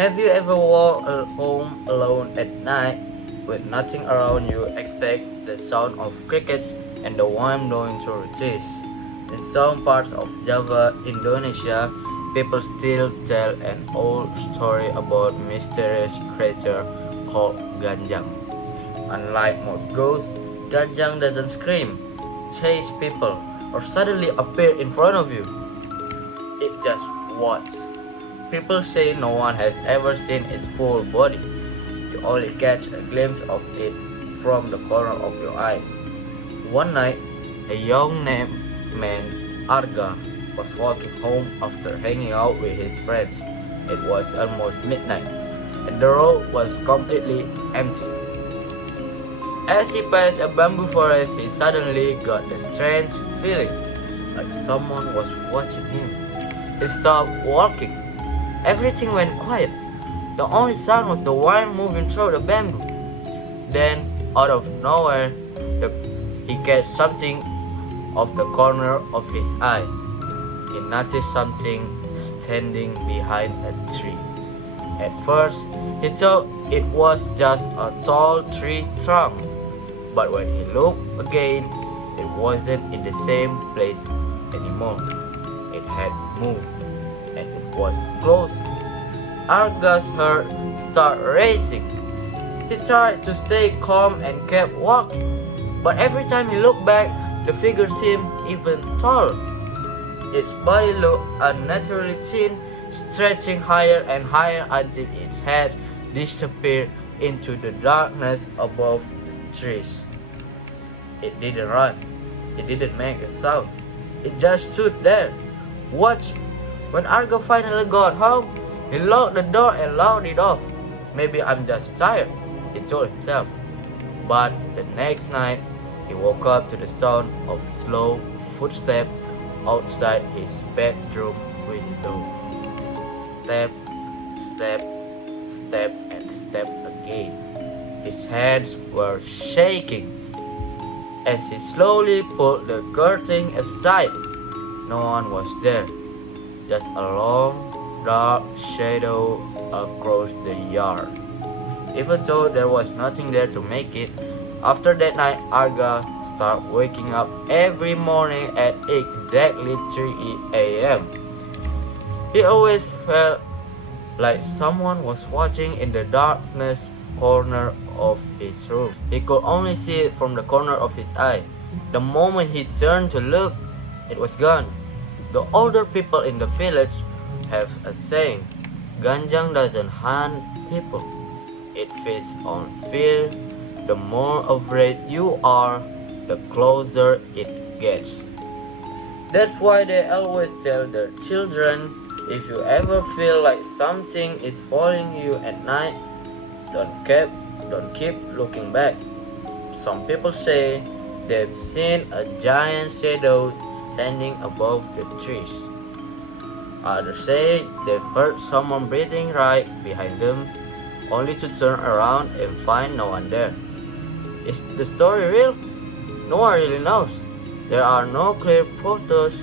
Have you ever walked home alone at night with nothing around you except the sound of crickets and the wind blowing through the trees? In some parts of Java, Indonesia, people still tell an old story about mysterious creature called ganjang. Unlike most ghosts, ganjang doesn't scream, chase people, or suddenly appear in front of you. It just watches. People say no one has ever seen its full body. You only catch a glimpse of it from the corner of your eye. One night, a young man, Arga, was walking home after hanging out with his friends. It was almost midnight, and the road was completely empty. As he passed a bamboo forest, he suddenly got a strange feeling, like someone was watching him. He stopped walking. Everything went quiet. The only sound was the wind moving through the bamboo. Then, out of nowhere, he caught something off the corner of his eye. He noticed something standing behind a tree. At first, he thought it was just a tall tree trunk. But when he looked again, it wasn't in the same place anymore. It had moved, and it was close. Arga's heart started racing. He tried to stay calm and kept walking, but every time he looked back, the figure seemed even taller. Its body looked unnaturally thin, stretching higher and higher until its head disappeared into the darkness above the trees. It didn't run. It didn't make a sound. It just stood there, watched. When Arga finally got home, he locked the door and locked it off. Maybe I'm just tired, he told himself. But the next night, he woke up to the sound of slow footsteps outside his bedroom window. Step, step, step, and step again. His hands were shaking. As he slowly pulled the curtain aside, no one was there. Just a long, dark shadow across the yard. Even though there was nothing there to make it, after that night, Arga started waking up every morning at exactly 3 a.m. He always felt like someone was watching in the darkness corner of his room. He could only see it from the corner of his eye. The moment he turned to look, it was gone. The older people in the village have a saying, ganjang doesn't hunt people. It feeds on fear. The more afraid you are, the closer it gets. That's why they always tell their children, if you ever feel like something is following you at night, don't keep looking back. Some people say they've seen a giant shadow standing above the trees. Others say they've heard someone breathing right behind them, only to turn around and find no one there. Is the story real? No one really knows. There are no clear photos,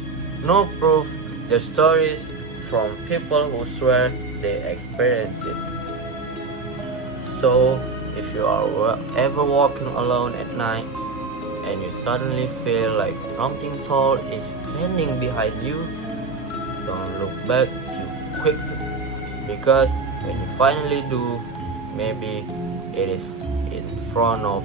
no proof, just stories from people who swear they experienced it. So, if you are ever walking alone at night and you suddenly feel like something tall is standing behind you, don't look back too quickly, because when you finally do, maybe it is in front of